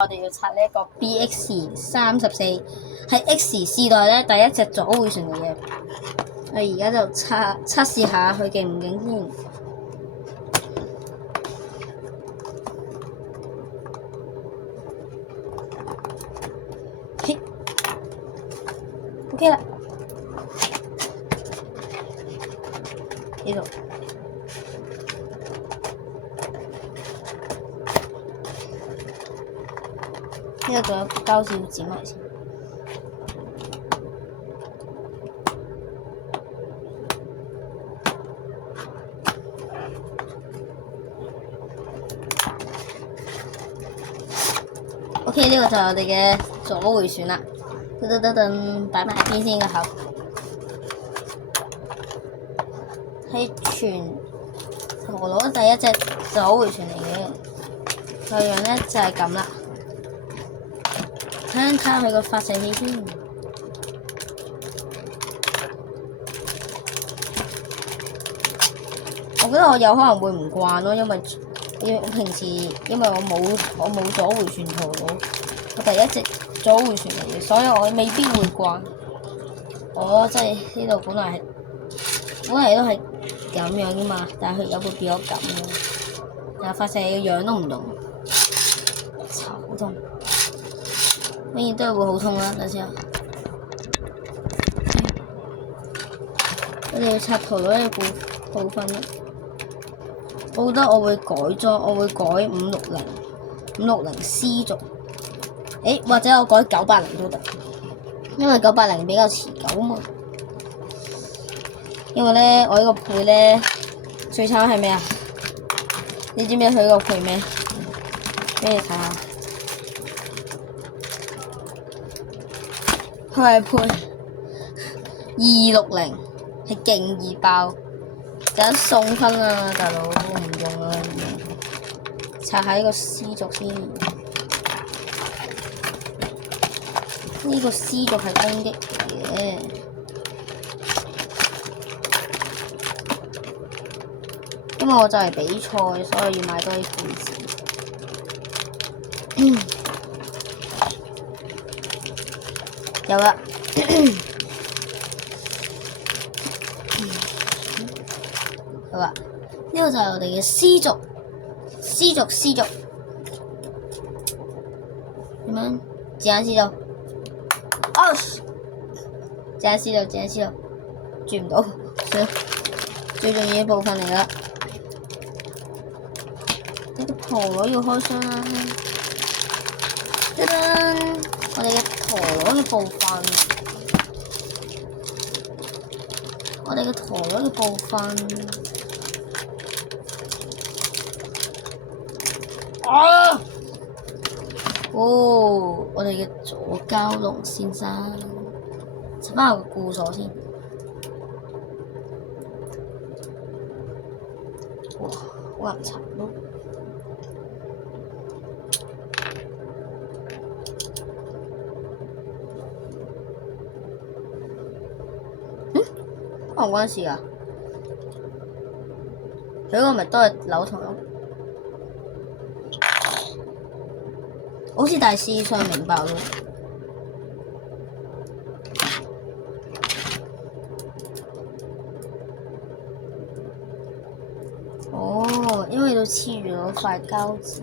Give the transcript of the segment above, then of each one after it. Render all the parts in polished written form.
我哋要拆呢一個 BX34，係 X 世代咧第一隻左迴旋嚟嘅。我而家就測試下佢勁唔勁先。OK 啦，呢度。呢個仲有膠紙要剪埋先。OK， 呢個就係我哋嘅左迴旋啦。噔，擺埋一邊先個盒。係全陀螺第一隻左迴旋嚟嘅，個樣咧就係咁啦。睇下佢個發射器先。我覺得我有可能會唔慣咯，因為平時因為我冇左迴旋陀螺，我第一隻左迴旋嚟嘅，所以我未必會慣。我即係呢度本來都係咁樣噶嘛，但係佢有會變咗咁樣，但係發射器嘅樣都唔同。操，好痛！永遠都係會好痛啦，等下先。我哋要拆陀螺嘅部分啦。我覺得我會改裝，我會改560 C 軸。或者我改980都得，因為980比較持久嘛。因為咧，我呢個配咧最慘係咩啊？你知唔知佢呢個配咩？俾你睇下。佢係配260，係勁易爆，有得送分啊！大佬唔用啦，拆下呢個 C 軸先。呢個 C 軸係攻擊嚟嘅，因為我就係比賽，所以要買多啲配件。有啦，好啦，呢個就係我哋嘅 C 軸，點樣？自眼 C 軸，哦，自眼 C 軸，轉唔到，算，最重要嘅部分嚟啦。呢個陀螺要開箱啦，噔噔，我哋嘅陀螺嘅部分，啊！我哋嘅左膠龍先生，拆翻個固鎖先。哇，好難拆咯。關唔關事啊？佢嗰個咪都係扭同咯。好似大師想明白咯。哦，因為都黐住咗塊膠紙。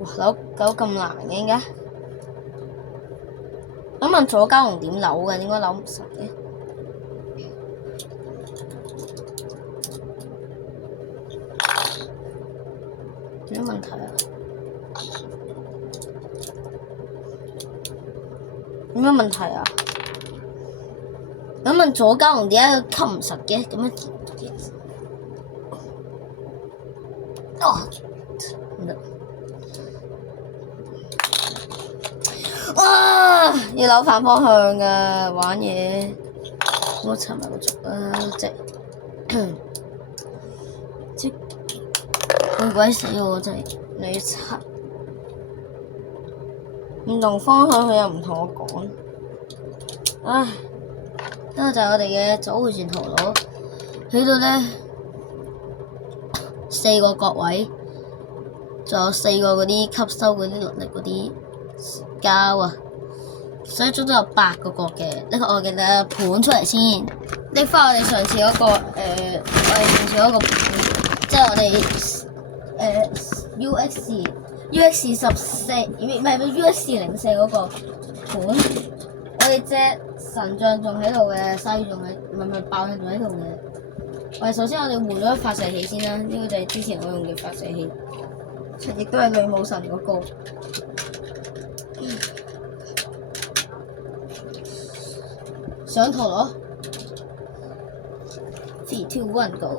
哇，扭咁難嘅點解？我問左膠龍點扭嘅，應該扭唔實嘅。有咩問題啊？有咩問題啊？我問左膠龍點解吸唔實嘅？咁樣唔得。哇！要扭反方向㗎，玩嘢。我插埋個軸啦，即好鬼死喎！真係你要插唔同方向，佢又唔同我講。唉，呢個就係我哋嘅左迴旋陀螺，喺度咧4個角位，仲有4個嗰啲吸收嗰啲能力嗰啲膠啊，所以總共有8個角嘅。呢個我嘅盤出嚟先，拎翻我哋上次嗰個我哋上次嗰個盤，即係我哋UX14，唔係 UX04嗰個盤。我哋隻神像仲喺度嘅，鯊魚仲喺，唔係爆彈仲喺度嘅。我哋首先我哋換咗發射器先啦，呢個就係之前我用嘅發射器，亦都係女武神嗰個。上陀螺 ，3、2、1 go。